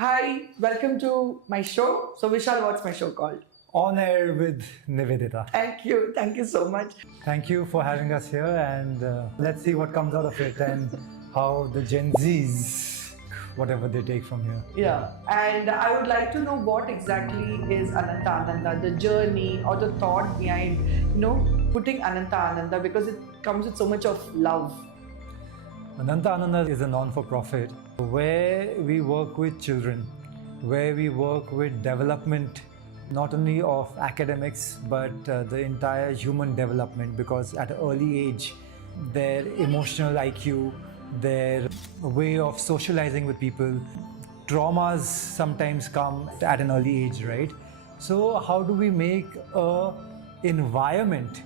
Hi, welcome to my show. So, Vishal, what's my show called? On air with Nivedita. Thank you so much. Thank you for having us here, and let's see what comes out of it and how the Gen Zs, whatever they take from here. Yeah, and I would like to know what exactly is Ananta Ananda, the journey or the thought behind, putting Ananta Ananda, because it comes with so much of love. Ananta Ananda is a non-for-profit where we work with children, where we work with development not only of academics but the entire human development, because at an early age their emotional IQ, their way of socializing with people, traumas sometimes come at an early age, right? So how do we make a environment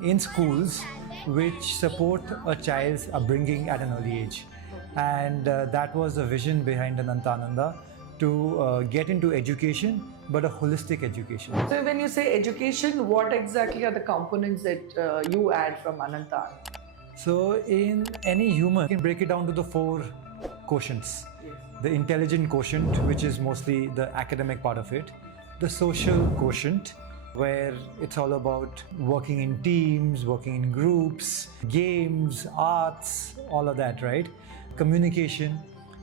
in schools which support a child's upbringing at an early age? And that was the vision behind Ananta Ananda, to get into education, but a holistic education. So, when you say education, what exactly are the components that you add from Ananta? So in any human, you can break it down to the four quotients. Yes. The intelligent quotient, which is mostly the academic part of it. The social quotient, where it's all about working in teams, working in groups, games, arts, all of that, right? Communication.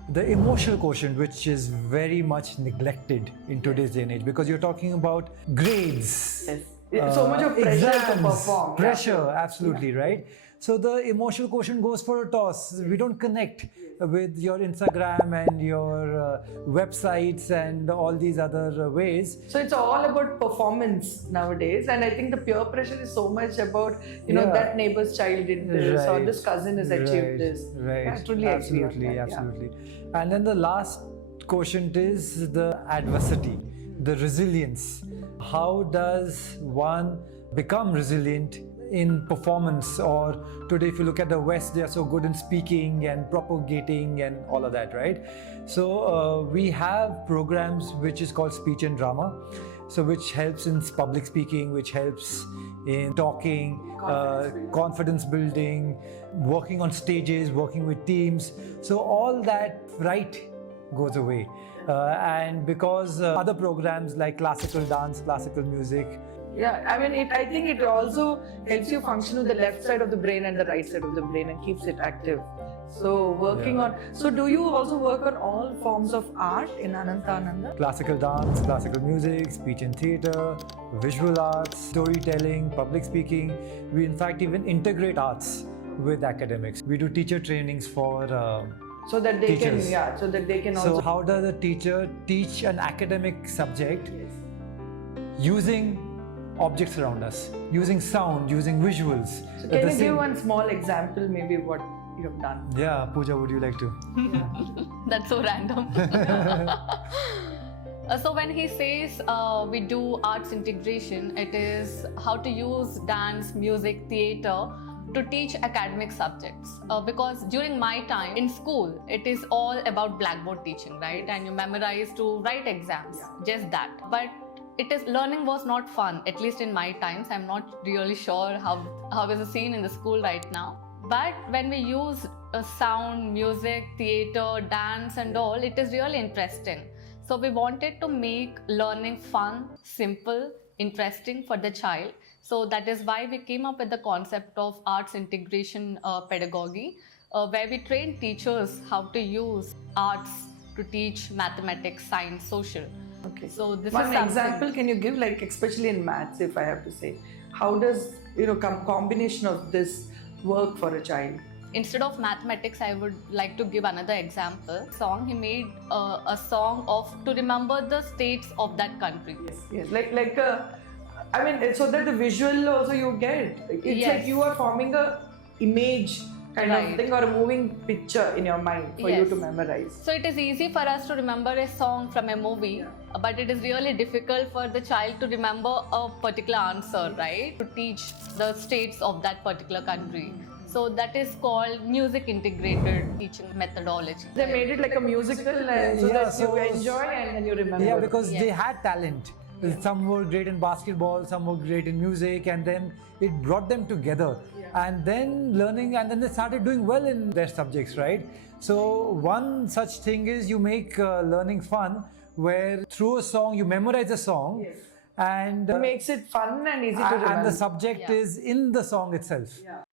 The emotional quotient, which is very much neglected in today's day and age, because you're talking about grades. Yes. So much of pressure exams, to perform. Pressure, absolutely, right? So the emotional quotient goes for a toss. We don't connect with your Instagram and your websites and all these other ways. So it's all about performance nowadays, and I think the peer pressure is so much about that neighbor's child did this, or this cousin has achieved this. Right. I truly agree on that, Absolutely. And then the last quotient is the adversity, the resilience. How does one become resilient in performance? Or today, if you look at the West, they are so good in speaking and propagating and all of that, right? So we have programs which is called speech and drama, so which helps in public speaking, which helps in talking, confidence building, working on stages, working with teams. So all that goes away. And because other programs like classical dance, classical music. Yeah, I mean, I think it also helps you function with the left side of the brain and the right side of the brain and keeps it active. So working on, so do you also work on all forms of art in Ananta Ananda? Classical dance, classical music, speech and theatre, visual arts, storytelling, public speaking. We in fact even integrate arts with academics. We do teacher trainings for so that they teachers. so that they can also. So how does a teacher teach an academic subject using objects around us, using sound, using visuals? So can you give one small example, maybe what you have done? Yeah, Pooja, would you like to? That's so random. So when he says we do arts integration, it is how to use dance, music, theatre to teach academic subjects. Because during my time in school, it is all about blackboard teaching, right? And you memorize to write exams, just that. But learning was not fun, at least in my times. I'm not really sure how is the scene in the school right now. But when we use sound, music, theatre, dance and all, it is really interesting. So we wanted to make learning fun, simple, interesting for the child. So that is why we came up with the concept of arts integration pedagogy, where we train teachers how to use arts to teach mathematics, science, social. Okay. So this one is example can you give, like especially in maths, if I have to say, how does combination of this work for a child? Instead of mathematics, I would like to give another example. He made a song to remember the states of that country. Yes. Like I mean, so that the visual also you get. It's like you are forming a image kind of thing, or a moving picture in your mind for you to memorize. So it is easy for us to remember a song from a movie, but it is really difficult for the child to remember a particular answer, right? To teach the states of that particular country. So that is called music integrated teaching methodology. They made it like a musical so that you enjoy and then you remember. Yeah, because they had talent. Yeah. Some were great in basketball, some were great in music, and then it brought them together. Yeah. And then learning, and then they started doing well in their subjects, right? So one such thing is you make learning fun, where through a song you memorize a song, Yes. and It makes it fun and easy to remember. and the subject Yeah. is in the song itself. Yeah.